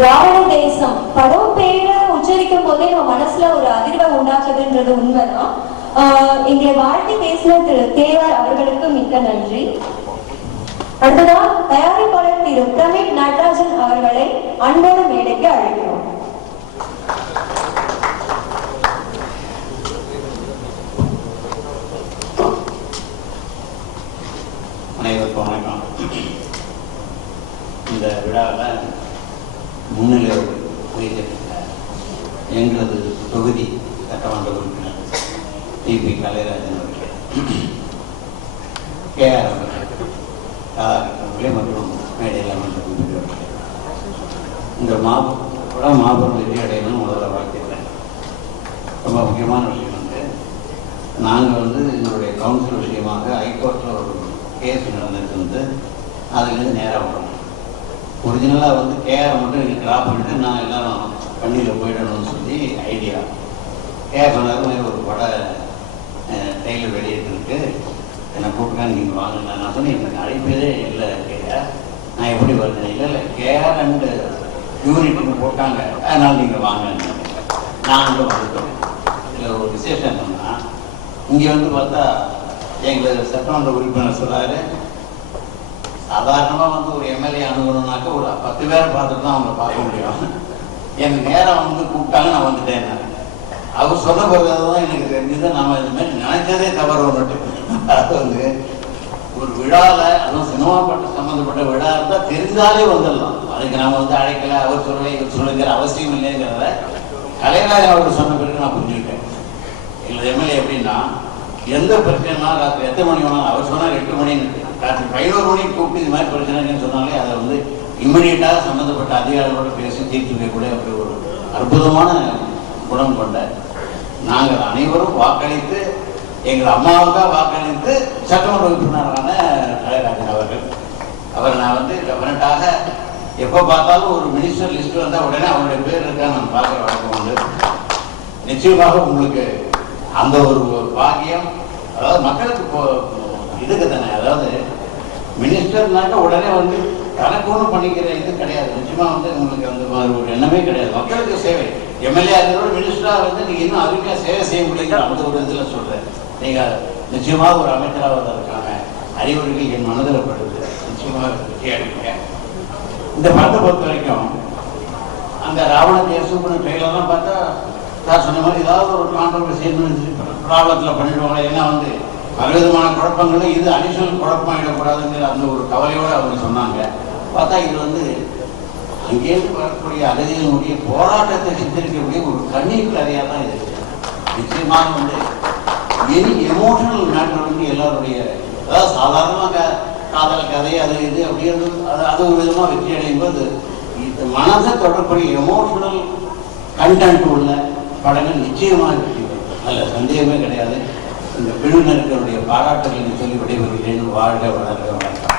ராவண தேசம் படம் பேரை உச்சரிக்கும் போதே நம்ம மனசுல ஒரு அதிர்வை உண்டாக்குதுன்றது உண்மைதான். எங்களை வாழ்த்தி பேசின திரு தேவர் அவர்களுக்கு மிக்க நன்றி. அடுத்ததா தயாரிப்பாளர் திரு பிரமிட் நடராஜன் அவர்களை அன்போடு மேடைக்கு அழைக்கிறோம். அனைவருக்கும் வணக்கம். இந்த விழாவில் முன்னிலை வகித்திருக்கிற எங்களது தொகுதி சட்டமன்ற உறுப்பினர் டிபி கலைராஜன் அவர்கள், கேஆர் அவர்கள், அவர்களே மற்றும் மேடையில் அமர்ந்திருக்கிற இந்த மாபெரும் வெற்றி அடையணும் முதல்ல வாழ்த்திக்கிறேன். ரொம்ப முக்கியமான விஷயம் வந்து நாங்கள் எங்களுடைய கவுன்சில் விஷயமாக ஹைகோர்ட்டில் ஒரு கேஸ் நடந்துட்டு வந்து அதுலேருந்து நேராக வரணும். ஒரிஜினலாக கேஆர் மட்டும் எனக்கு ட்ராப் பண்ணிட்டு நான் எல்லாரும் வண்டியில் போயிடணும்னு சொல்லி ஐடியா. கேஆர் சொன்னார் மாதிரி ஒரு பட டெய்லர் வெளியிட்டு என்னை கூப்பிட்டாங்க, நீங்கள் வாங்க. நான் சொன்னேன் எனக்கு அழைப்பதே இல்லை கேஆர், நான் எப்படி வருது? இல்லை கேஆர் அண்டு யூனிட்னு போட்டாங்க, அதனால் நீங்கள் வாங்க. நாங்களும் வந்துட்டோம். இதில் ஒரு விசேஷம் என்னன்னா, இங்கே பார்த்தா எங்களுக்கு சட்டமன்ற உறுப்பினர் சொல்றாரு, சாதாரணமாக ஒரு எம்எல்ஏ அணுகணும்னாக்க ஒரு 10 பேரை பார்த்துட்டு தான் அவங்களை பார்க்க முடியும். எனக்கு நேரம் கூப்பிட்டாங்க, நான் வந்துட்டேன். அவர் சொன்ன பிறகுதான் எனக்கு தெரிஞ்சது நாம இது மாதிரி நினைச்சதே தவறு ஒன்று. அது ஒரு விழாவில், அதுவும் சினிமா பட்டு சம்மந்தப்பட்ட விழா இருந்தால் தெரிஞ்சாலே வந்துடலாம். அதுக்கு நாம அழைக்கல, அவர் சொல்ல இவர் சொல்லுங்கிற அவசியம் இல்லைங்கிறத கலைராஜன் அவர் சொன்ன பிறகு நான் புரிஞ்சுக்கிட்டேன். எங்களது எம்எல்ஏ எப்படின்னா, எந்த பிரச்சனைனா ராத்திரி எத்தனை மணி வேணாலும், அவர் சொன்னார் 8 மணின்னு, ராத்திரி 11 மணிக்கு கூப்பிட்டு இது மாதிரி பிரச்சனைன்னு சொன்னாலே அதை இம்மிடியட்டாக சம்மந்தப்பட்ட அதிகாரிகளோட பேசி தீர்த்து வைக்கக்கூடிய அப்படி ஒரு அற்புதமான குணம் கொண்ட நாங்கள் அனைவரும் வாக்களித்து, எங்கள் அம்மாவுக்காக வாக்களித்து சட்டமன்ற உறுப்பினரான கலைராஜன் அவர்கள். அவர் நான் டெஃபினட்டாக எப்போ பார்த்தாலும் ஒரு மினிஸ்டர் லிஸ்ட் வந்தால் உடனே அவருடைய பேர் இருக்கா நான் பார்க்குற வழக்கம் உண்டு. நிச்சயமாக உங்களுக்கு அந்த ஒரு பாக்கியம், அதாவது மக்களுக்கு இதுக்கு தானே, அதாவது மினிஸ்டர்னாக்க உடனே தனக்கு ஒன்றும் பண்ணிக்கிற இது கிடையாது. நிச்சயமாக உங்களுக்கு அந்த மாதிரி ஒரு எண்ணமே கிடையாது. மக்களுக்கு சேவை, எம்எல்ஏ இருக்கிறோட மினிஸ்டராக நீங்கள் இன்னும் அருமையாக சேவை செய்ய முடியுங்கிற அந்த ஒரு இதில் சொல்கிறேன். நீங்கள் நிச்சயமாக ஒரு அமைச்சராக வந்ததுக்கான அறிவுரைகள் என் மனதில் படுது. நிச்சயமாக வெற்றி அடைப்பீங்க. இந்த படத்தை பொறுத்த வரைக்கும் அந்த ராவண தேசம்னு ட்ரெயிலர்லாம் பார்த்தா நான் சொன்ன மாதிரி ஏதாவது ஒரு கான்ட்ரவர்சி ப்ராப்ளத்தில் பண்ணிடுவாங்க. ஏன்னா பலவிதமான குழப்பங்களும் இது அடிஷனல் குழப்பமாயிடக்கூடாதுங்கிற அந்த ஒரு கவலையோடு அவங்க சொன்னாங்க. பார்த்தா இது அங்கேருந்து வரக்கூடிய அகதிகளுடைய போராட்டத்தை சித்தரிக்கக்கூடிய ஒரு கண்ணீர் கதையாக தான் இது. நிச்சயமாக எனி எமோஷனல் மேட்டர் எல்லாருடைய, அதாவது சாதாரணமாக காதல் கதை அது இது அப்படிங்கிறது அது ஒரு விதமாக வெற்றி அடையும் போது இந்த மனதை தொடர்புடைய எமோஷனல் கண்டென்ட் உள்ள படங்கள் நிச்சயமாக வெற்றி பெறும். அதில் சந்தேகமே கிடையாது. இந்த குழுவினர்களுடைய பாராட்டுகளை சொல்லி விடைபெறுகிறேன். வாழ்க வளர்க வணக்கம்.